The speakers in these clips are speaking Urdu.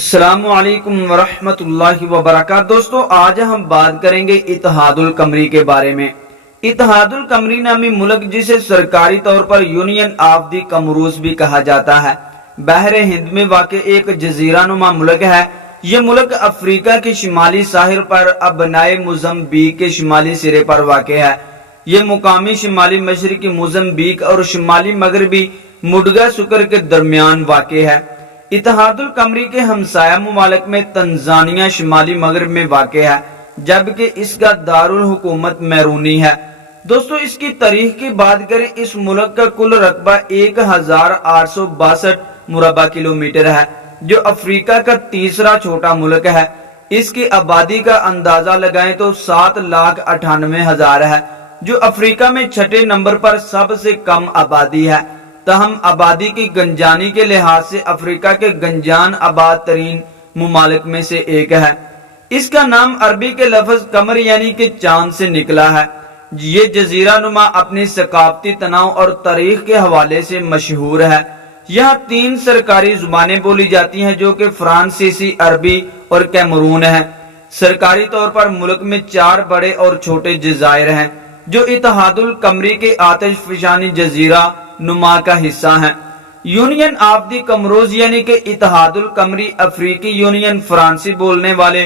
السلام علیکم ورحمۃ اللہ وبرکاتہ۔ دوستو آج ہم بات کریں گے اتحاد القمری کے بارے میں۔ اتحاد القمری نامی ملک جسے سرکاری طور پر یونین آف دی کمروز بھی کہا جاتا ہے، بحر ہند میں واقع ایک جزیرہ نما ملک ہے۔ یہ ملک افریقہ کے شمالی ساحل پر ابنائے موزمبیق کے شمالی سرے پر واقع ہے۔ یہ مقامی شمالی مشرقی موزمبیق اور شمالی مغربی مڈغاسکر کے درمیان واقع ہے۔ اتحاد القمری کے ہمسایہ ممالک میں تنزانیہ شمالی مغرب میں واقع ہے، جبکہ اس کا دارالحکومت میرونی ہے۔ دوستو اس کی تاریخ کی بات کریں، اس ملک کا کل رقبہ 1862 مربع کلومیٹر ہے، جو افریقہ کا تیسرا چھوٹا ملک ہے۔ اس کی آبادی کا اندازہ لگائیں تو 7,98,000 ہے، جو افریقہ میں چھٹے نمبر پر سب سے کم آبادی ہے۔ تاہم آبادی کی گنجانی کے لحاظ سے افریقہ کے گنجان آباد ترین ممالک میں سے ایک ہے۔ اس کا نام عربی کے لفظ قمر یعنی کہ چاند سے نکلا ہے۔ یہ جزیرہ نما اپنی ثقافتی تنوع اور تاریخ کے حوالے سے مشہور ہے۔ یہاں 3 سرکاری زبانیں بولی جاتی ہیں، جو کہ فرانسیسی، عربی اور کیمرون ہیں۔ سرکاری طور پر ملک میں 4 بڑے اور چھوٹے جزائر ہیں، جو اتحاد القمری کے آتش فشانی جزیرہ نما کا حصہ ہیں۔ یونین آف دی کمروز یعنی کہ اتحاد القمری افریقی یونین فرانسی بولنے والے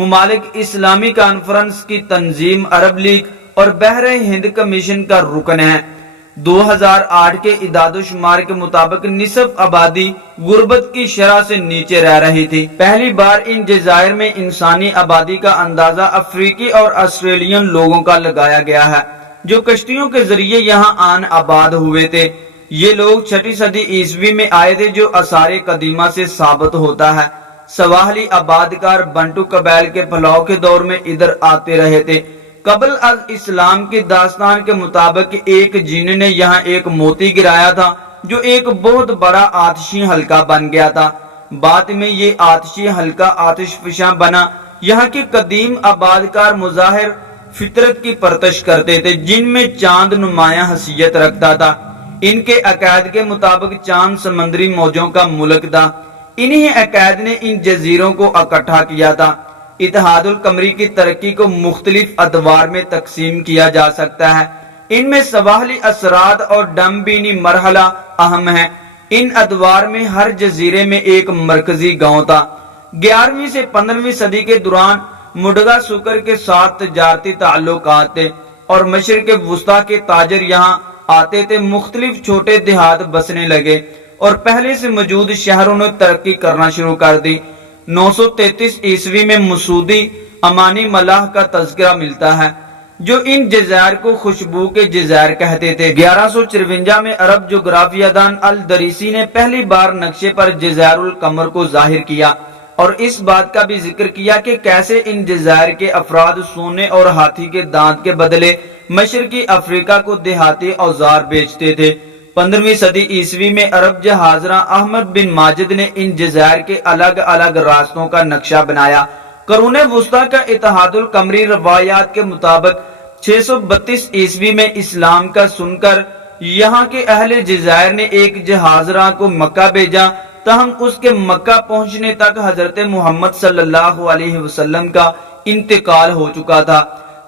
ممالک اسلامی کانفرنس کی تنظیم، عرب لیگ اور بحر ہند کمیشن کا رکن ہے۔ 2008 کے اعداد و شمار کے مطابق نصف آبادی غربت کی شرح سے نیچے رہ رہی تھی۔ پہلی بار ان جزائر میں انسانی آبادی کا اندازہ افریقی اور آسٹریلین لوگوں کا لگایا گیا ہے، جو کشتیوں کے ذریعے یہاں آن آباد ہوئے تھے۔ یہ لوگ 6 صدی عیسوی میں آئے تھے، جو آثار قدیمہ سے ثابت ہوتا ہے۔ سواحلی آبادکار بنٹو قبائل کے پھیلاؤ کے دور میں ادھر آتے رہے تھے۔ قبل از اسلام کی داستان کے مطابق ایک جن نے یہاں ایک موتی گرایا تھا، جو ایک بہت بڑا آتشی حلقہ بن گیا تھا۔ بعد میں یہ آتشی حلقہ آتش فشاں بنا۔ یہاں کے قدیم آبادکار مظاہر فطرت کی پرستش کرتے تھے، جن میں چاند نمایاں حیثیت رکھتا تھا۔ ان کے عقائد کے مطابق چاند سمندری موجوں کا ملک تھا۔ انہی عقائد نے ان جزیروں کو اکٹھا کیا تھا۔ اتحاد القمری کی ترقی کو مختلف ادوار میں تقسیم کیا جا سکتا ہے۔ ان میں سواحلی اثرات اور ڈمبینی مرحلہ اہم ہیں۔ ان ادوار میں ہر جزیرے میں ایک مرکزی گاؤں تھا۔ 11ویں سے 15ویں صدی کے دوران مڈغاسکر کے ساتھ تجارتی تعلقات تھے اور مشرق وسطیٰ کے تاجر یہاں آتے تھے۔ مختلف چھوٹے دیہات بسنے لگے اور پہلے سے موجود شہروں نے ترقی کرنا شروع کر دی۔ 933 عیسوی میں مسعودی امانی ملاح کا تذکرہ ملتا ہے، جو ان جزائر کو خوشبو کے جزائر کہتے تھے۔ 1154 میں عرب جغرافیہ دان الدریسی نے پہلی بار نقشے پر جزائر القمر کو ظاہر کیا اور اس بات کا بھی ذکر کیا کہ کیسے ان جزائر کے افراد سونے اور ہاتھی کے دانت کے بدلے مشرقی افریقہ کو دیہاتی اوزار بیچتے تھے۔ 15ویں صدی عیسوی میں عرب جہازراں احمد بن ماجد نے ان جزائر کے الگ الگ راستوں کا نقشہ بنایا۔ قرون وسطیٰ کا اتحاد القمری روایات کے مطابق 632 عیسوی میں اسلام کا سن کر یہاں کے اہل جزائر نے ایک جہازراں کو مکہ بھیجا، تاہم اس کے مکہ پہنچنے تک حضرت محمد صلی اللہ علیہ وسلم کا انتقال ہو چکا تھا۔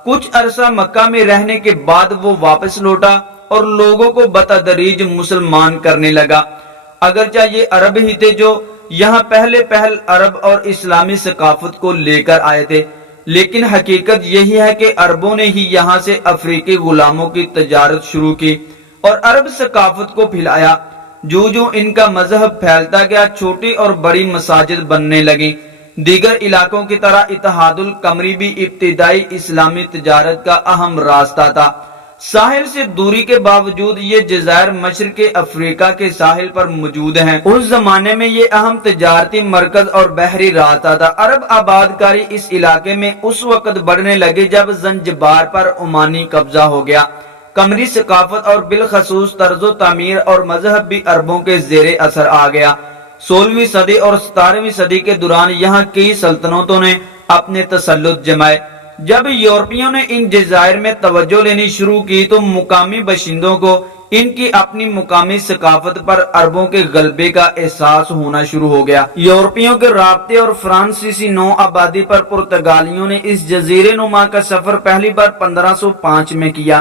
کچھ عرصہ مکہ میں رہنے کے بعد وہ واپس لوٹا اور لوگوں کو بتدریج مسلمان کرنے لگا۔ اگرچہ یہ عرب ہی تھے جو یہاں پہلے عرب اور اسلامی ثقافت کو لے کر آئے تھے، لیکن حقیقت یہی ہے کہ عربوں نے ہی یہاں سے افریقی غلاموں کی تجارت شروع کی اور عرب ثقافت کو پھیلایا۔ جو ان کا مذہب پھیلتا گیا، چھوٹی اور بڑی مساجد بننے لگیں۔ دیگر علاقوں کی طرح اتحاد القمری بھی ابتدائی اسلامی تجارت کا اہم راستہ تھا۔ ساحل سے دوری کے باوجود یہ جزائر مشرق افریقہ کے ساحل پر موجود ہیں۔ اس زمانے میں یہ اہم تجارتی مرکز اور بحری راستہ تھا۔ عرب آبادکاری اس علاقے میں اس وقت بڑھنے لگے جب زنجبار پر عمانی قبضہ ہو گیا۔ قمری ثقافت اور بالخصوص طرز و تعمیر اور مذہب بھی عربوں کے زیر اثر آ گیا۔ 16ویں صدی اور 17ویں صدی کے دوران یہاں کئی سلطنتوں نے اپنے تسلط جمائے۔ جب یورپیوں نے ان جزائر میں توجہ لینی شروع کی تو مقامی باشندوں کو ان کی اپنی مقامی ثقافت پر عربوں کے غلبے کا احساس ہونا شروع ہو گیا۔ یورپیوں کے رابطے اور فرانسیسی نو آبادی پر پرتگالیوں نے اس جزیرے نما کا سفر پہلی بار 1505 میں کیا۔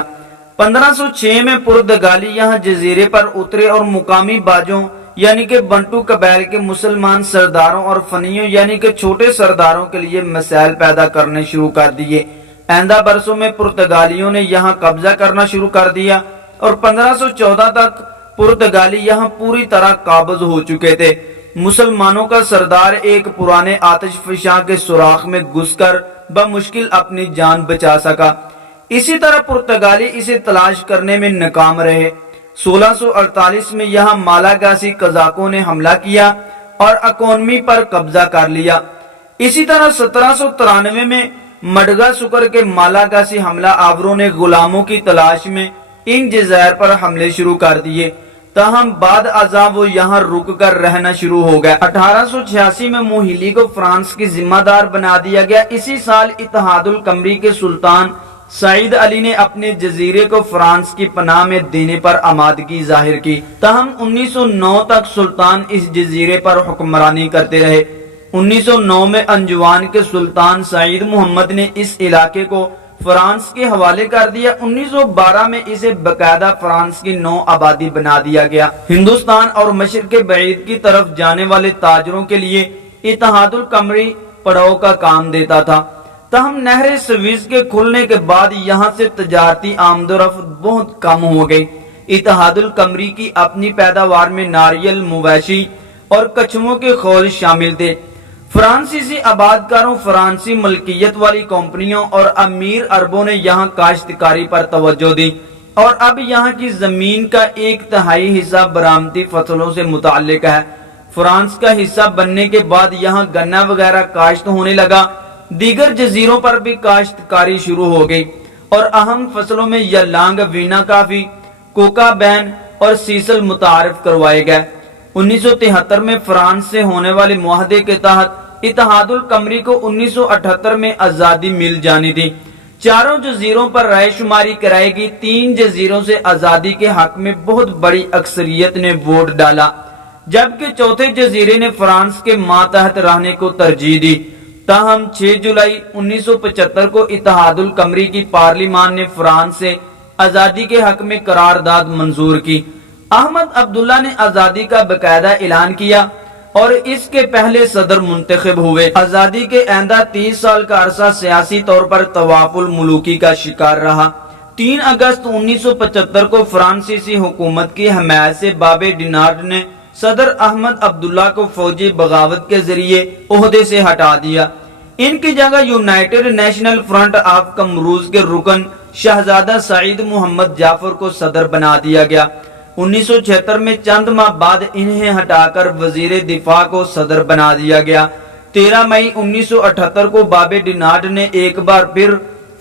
1506 میں پرتگالی یہاں جزیرے پر اترے اور مقامی باجوں یعنی کہ بنٹو قبائل کے مسلمان سرداروں اور فنیوں یعنی کہ چھوٹے سرداروں کے لیے مسائل پیدا کرنے شروع کر دیے۔ آئندہ برسوں میں پرتگالیوں نے یہاں قبضہ کرنا شروع کر دیا اور 1514 تک پرتگالی یہاں پوری طرح قابض ہو چکے تھے۔ مسلمانوں کا سردار ایک پرانے آتش فشاں کے سوراخ میں گھس کر بمشکل اپنی جان بچا سکا۔ اسی طرح پرتگالی اسے تلاش کرنے میں ناکام رہے۔ 1648 میں یہاں مالاگاسی قزاقوں نے حملہ کیا اور اکونمی پر قبضہ کر لیا۔ اسی طرح 1793 میں مڈگا سکر کے مالاگاسی حملہ آوروں نے غلاموں کی تلاش میں ان جزائر پر حملے شروع کر دیے، تاہم بعد ازاں وہ یہاں رک کر رہنا شروع ہو گیا۔ 1886 میں موہیلی کو فرانس کی ذمہ دار بنا دیا گیا۔ اسی سال اتحاد القمری کے سلطان سعید علی نے اپنے جزیرے کو فرانس کی پناہ میں دینے پر آمادگی ظاہر کی، تاہم 1909 تک سلطان اس جزیرے پر حکمرانی کرتے رہے۔ 1909 میں انجوان کے سلطان سعید محمد نے اس علاقے کو فرانس کے حوالے کر دیا۔ 1912 میں اسے باقاعدہ فرانس کی نو آبادی بنا دیا گیا۔ ہندوستان اور مشرق بعید کی طرف جانے والے تاجروں کے لیے اتحاد القمری پڑاؤ کا کام دیتا تھا، تاہم نہر سویز کے کھلنے کے بعد یہاں سے تجارتی آمد و رفت بہت کم ہو گئی۔ اتحاد القمری کی اپنی پیداوار میں ناریل، مویشی اور کچھووں کے خول شامل تھے۔ فرانسیسی آبادکاروں، فرانسی ملکیت والی کمپنیوں اور امیر عربوں نے یہاں کاشتکاری پر توجہ دی اور اب یہاں کی زمین کا 1/3 حصہ برآمدی فصلوں سے متعلق ہے۔ فرانس کا حصہ بننے کے بعد یہاں گنا وغیرہ کاشت ہونے لگا۔ دیگر جزیروں پر بھی کاشتکاری شروع ہو گئی اور اہم فصلوں میں یلانگ، وینا کافی، کوکا بین اور سیسل متعارف کروائے گئے۔ 1973 میں فرانس سے ہونے والے معاہدے کے تحت اتحاد القمری کو 1978 میں آزادی مل جانی تھی۔ چاروں جزیروں پر رائے شماری کرائی گئی۔ 3 جزیروں سے آزادی کے حق میں بہت بڑی اکثریت نے ووٹ ڈالا، جبکہ چوتھے جزیرے نے فرانس کے ماتحت رہنے کو ترجیح دی۔ تاہم 6 جولائی 1975 کو اتحاد القمری کی پارلیمان نے فرانس سے آزادی کے حق میں قرارداد منظور کی۔ احمد عبداللہ نے آزادی کا باقاعدہ اعلان کیا اور اس کے پہلے صدر منتخب ہوئے۔ آزادی کے آئندہ 30 سال کا عرصہ سیاسی طور پر طواف الملوکی کا شکار رہا۔ 3 اگست 1975 کو فرانسیسی حکومت کی حمایت سے بابے ڈینارڈ نے صدر احمد عبداللہ کو فوجی بغاوت کے ذریعے عہدے سے ہٹا دیا۔ ان کی جگہ یونائیٹڈ نیشنل فرنٹ آف کمروز کے رکن شہزادہ سعید محمد جعفر کو صدر بنا دیا گیا۔ 1976 میں چند ماہ بعد انہیں ہٹا کر وزیر دفاع کو صدر بنا دیا گیا۔ 13 مئی 1978 کو بابے ڈینارڈ نے ایک بار پھر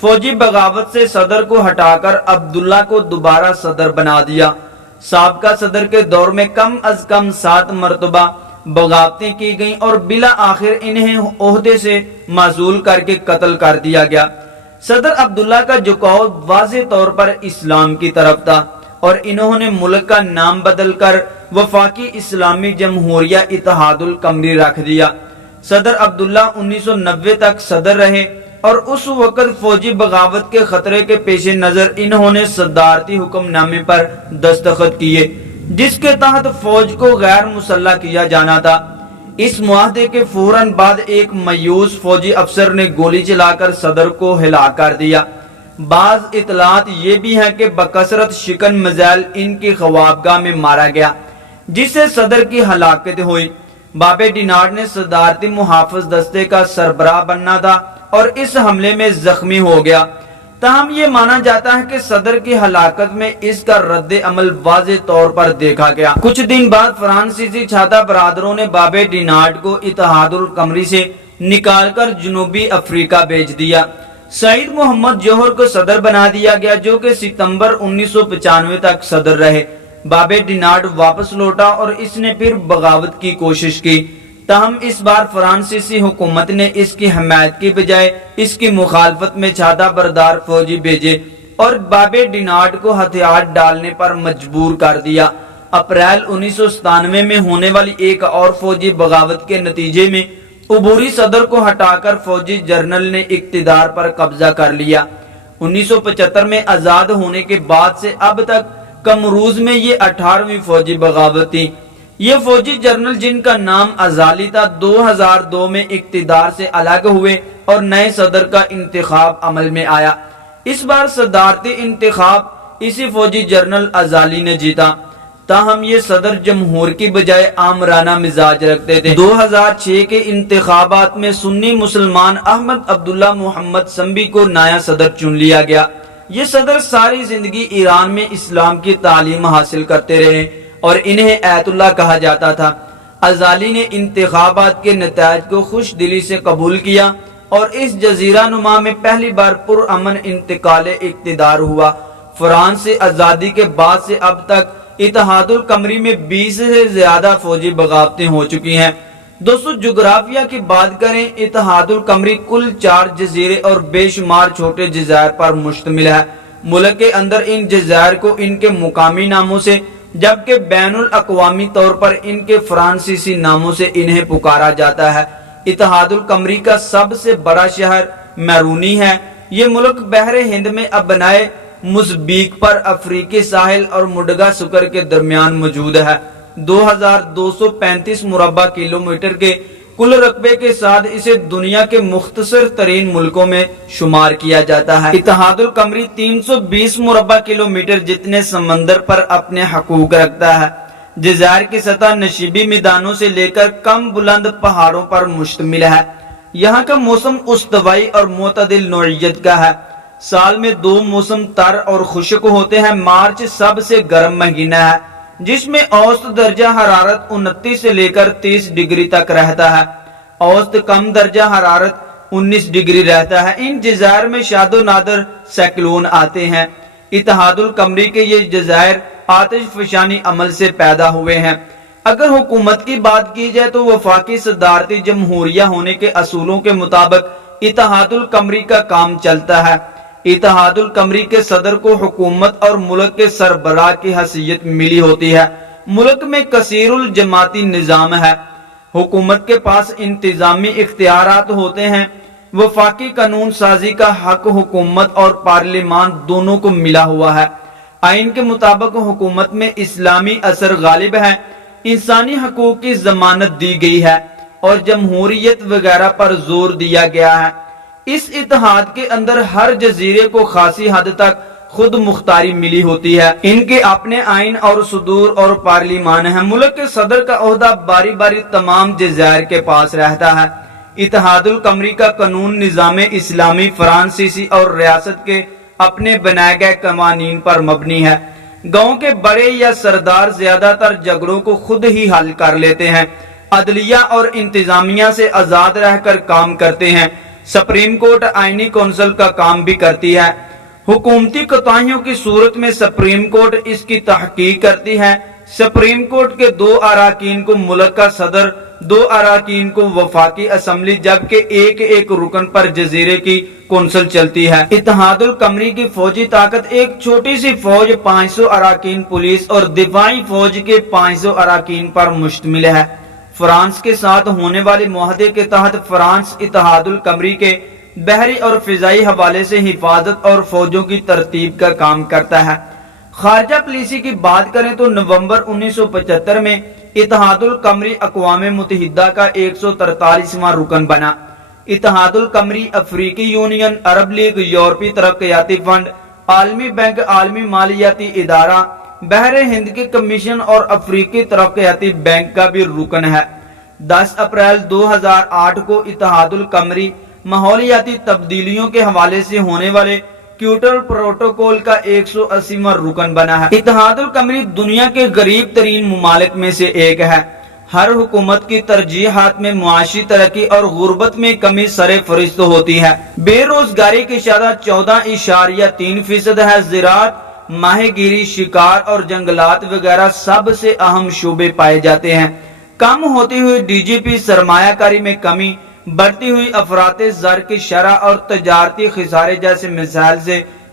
فوجی بغاوت سے صدر کو ہٹا کر عبداللہ کو دوبارہ صدر بنا دیا۔ سابقہ صدر کے دور میں کم از کم 7 مرتبہ بغاوتیں کی گئیں اور بالآخر انہیں عہدے سے معزول کر کے قتل کر دیا گیا۔ صدر عبداللہ کا جھکاؤ واضح طور پر اسلام کی طرف تھا اور انہوں نے ملک کا نام بدل کر وفاقی اسلامی جمہوریہ اتحاد القمری رکھ دیا۔ صدر عبداللہ 1990 تک صدر رہے اور اس وقت فوجی بغاوت کے خطرے کے پیش نظر انہوں نے صدارتی حکم نامے پر دستخط کیے، جس کے تحت فوج کو غیر مسلح کیا جانا تھا۔ اس معاہدے کے فوراً بعد ایک مایوس فوجی افسر نے گولی چلا کر صدر کو ہلاک کر دیا۔ بعض اطلاعات یہ بھی ہیں کہ بکثرت شکن میزائل ان کی خوابگاہ میں مارا گیا، جس سے صدر کی ہلاکت ہوئی۔ بابے ڈینارڈ نے صدارتی محافظ دستے کا سربراہ بننا تھا اور اس حملے میں زخمی ہو گیا۔ تاہم یہ مانا جاتا ہے کہ صدر کی ہلاکت میں اس کا رد عمل واضح طور پر دیکھا گیا۔ کچھ دن بعد فرانسیسی چھاتا برادروں نے بابے ڈینارڈ کو اتحاد القمری سے نکال کر جنوبی افریقہ بھیج دیا۔ سعید محمد جوہر کو صدر بنا دیا گیا، جو کہ ستمبر 1995 تک صدر رہے۔ بابے ڈینارڈ واپس لوٹا اور اس نے پھر بغاوت کی کوشش کی، تاہم اس بار فرانسیسی حکومت نے اس کی حمایت کی بجائے اس کی مخالفت میں چھاتا بردار فوجی بھیجے۔ اور بابے ڈینارڈ کو ہتھیار ڈالنے پر مجبور کر دیا۔ اپریل 1997 میں ہونے والی ایک اور فوجی بغاوت کے نتیجے میں عبوری صدر کو ہٹا کر فوجی جنرل نے اقتدار پر قبضہ کر لیا۔ 1975 میں آزاد ہونے کے بعد سے اب تک کمروز میں یہ 18ویں فوجی بغاوت تھی۔ یہ فوجی جنرل جن کا نام ازالی تھا 2002 میں اقتدار سے الگ ہوئے اور نئے صدر کا انتخاب عمل میں آیا۔ اس بار صدارتی انتخاب اسی فوجی جنرل ازالی نے جیتا، تاہم یہ صدر جمہور کی بجائے آمرانہ مزاج رکھتے تھے۔ 2006 کے انتخابات میں سنی مسلمان احمد عبداللہ محمد سنبی کو نیا صدر چن لیا گیا۔ یہ صدر ساری زندگی ایران میں اسلام کی تعلیم حاصل کرتے رہے اور انہیں ایت اللہ کہا جاتا تھا۔ ازالی نے انتخابات کے نتائج کو خوش دلی سے قبول کیا اور اس جزیرہ نما میں پہلی بار پرامن انتقال اقتدار ہوا۔ فرانس سے آزادی کے بعد سے اب تک اتحاد القمری میں 20 سے زیادہ فوجی بغاوتیں ہو چکی ہیں۔ دوستو جغرافیہ کی بات کریں، اتحاد القمری کل 4 جزیرے اور بے شمار چھوٹے جزائر پر مشتمل ہے۔ ملک کے اندر ان جزائر کو ان کے مقامی ناموں سے جبکہ بین الاقوامی طور پر ان کے فرانسیسی ناموں سے انہیں پکارا جاتا ہے۔ اتحاد القمری کا سب سے بڑا شہر میرونی ہے۔ یہ ملک بحر ہند میں ابنائے مزمبیق پر افریقی ساحل اور مڈغاسکر کے درمیان موجود ہے۔ 2235 مربع کلومیٹر کے کل رقبے کے ساتھ اسے دنیا کے مختصر ترین ملکوں میں شمار کیا جاتا ہے۔ اتحاد القمری 320 مربع کلومیٹر جتنے سمندر پر اپنے حقوق رکھتا ہے۔ جزائر کی سطح نشیبی میدانوں سے لے کر کم بلند پہاڑوں پر مشتمل ہے۔ یہاں کا موسم استوائی اور معتدل نوعیت کا ہے۔ سال میں 2 موسم تر اور خشک ہوتے ہیں۔ مارچ سب سے گرم مہینہ ہے جس میں اوسط درجہ حرارت 29 سے لے کر 30 ڈگری تک رہتا ہے۔ اوسط کم درجہ حرارت 19 ڈگری رہتا ہے۔ ان جزائر میں شاد و نادر سائیکلون آتے ہیں۔ اتحاد القمری کے یہ جزائر آتش فشانی عمل سے پیدا ہوئے ہیں۔ اگر حکومت کی بات کی جائے تو وفاقی صدارتی جمہوریہ ہونے کے اصولوں کے مطابق اتحاد القمری کا کام چلتا ہے۔ اتحاد القمری کے صدر کو حکومت اور ملک کے سربراہ کی حیثیت ملی ہوتی ہے۔ ملک میں کثیر الجماعتی نظام ہے۔ حکومت کے پاس انتظامی اختیارات ہوتے ہیں۔ وفاقی قانون سازی کا حق حکومت اور پارلیمان دونوں کو ملا ہوا ہے۔ آئین کے مطابق حکومت میں اسلامی اثر غالب ہے، انسانی حقوق کی ضمانت دی گئی ہے اور جمہوریت وغیرہ پر زور دیا گیا ہے۔ اس اتحاد کے اندر ہر جزیرے کو خاصی حد تک خود مختاری ملی ہوتی ہے۔ ان کے اپنے آئین اور صدور اور پارلیمان ہیں۔ ملک کے صدر کا عہدہ باری باری تمام جزائر کے پاس رہتا ہے۔ اتحاد القمری کا قانون نظام اسلامی فرانسیسی اور ریاست کے اپنے بنائے گئے قوانین پر مبنی ہے۔ گاؤں کے بڑے یا سردار زیادہ تر جھگڑوں کو خود ہی حل کر لیتے ہیں۔ عدلیہ اور انتظامیہ سے آزاد رہ کر کام کرتے ہیں۔ سپریم کورٹ آئینی کونسل کا کام بھی کرتی ہے۔ حکومتی کوتاہیوں کی صورت میں سپریم کورٹ اس کی تحقیق کرتی ہے۔ سپریم کورٹ کے 2 اراکین کو ملک کا صدر، 2 اراکین کو وفاقی اسمبلی جبکہ ایک رکن پر جزیرے کی کونسل چلتی ہے۔ اتحاد القمری کی فوجی طاقت ایک چھوٹی سی فوج، 500 اراکین پولیس اور دفاعی فوج کے 500 اراکین پر مشتمل ہے۔ فرانس کے ساتھ ہونے والے معاہدے کے تحت فرانس اتحاد القمری کے بحری اور فضائی حوالے سے حفاظت اور فوجوں کی ترتیب کا کام کرتا ہے۔ خارجہ پالیسی کی بات کریں تو نومبر 1975 میں اتحاد القمری اقوام متحدہ کا 143واں رکن بنا۔ اتحاد القمری افریقی یونین، عرب لیگ، یورپی ترقیاتی فنڈ، عالمی بینک، عالمی مالیاتی ادارہ، بحر ہند کے کمیشن اور افریقی ترقیاتی بینک کا بھی رکن ہے۔ 10 اپریل 2008 کو اتحاد القمری ماحولیاتی تبدیلیوں کے حوالے سے ہونے والے کیوٹو پروٹوکول کا 180واں رکن بنا ہے۔ اتحاد القمری دنیا کے غریب ترین ممالک میں سے ایک ہے۔ ہر حکومت کی ترجیحات میں معاشی ترقی اور غربت میں کمی سر فہرست ہوتی ہے۔ بے روزگاری کی شرح 14.3% ہے۔ زراعت، ماہی گیری، شکار اور جنگلات وغیرہ سب سے اہم شعبے پائے جاتے ہیں۔ کم ہوتی ہوئی ڈی جی پی، سرمایہ کاری میں کمی، بڑھتی ہوئی افراط زر کی شرح اور تجارتی خسارے جیسے مسائل سے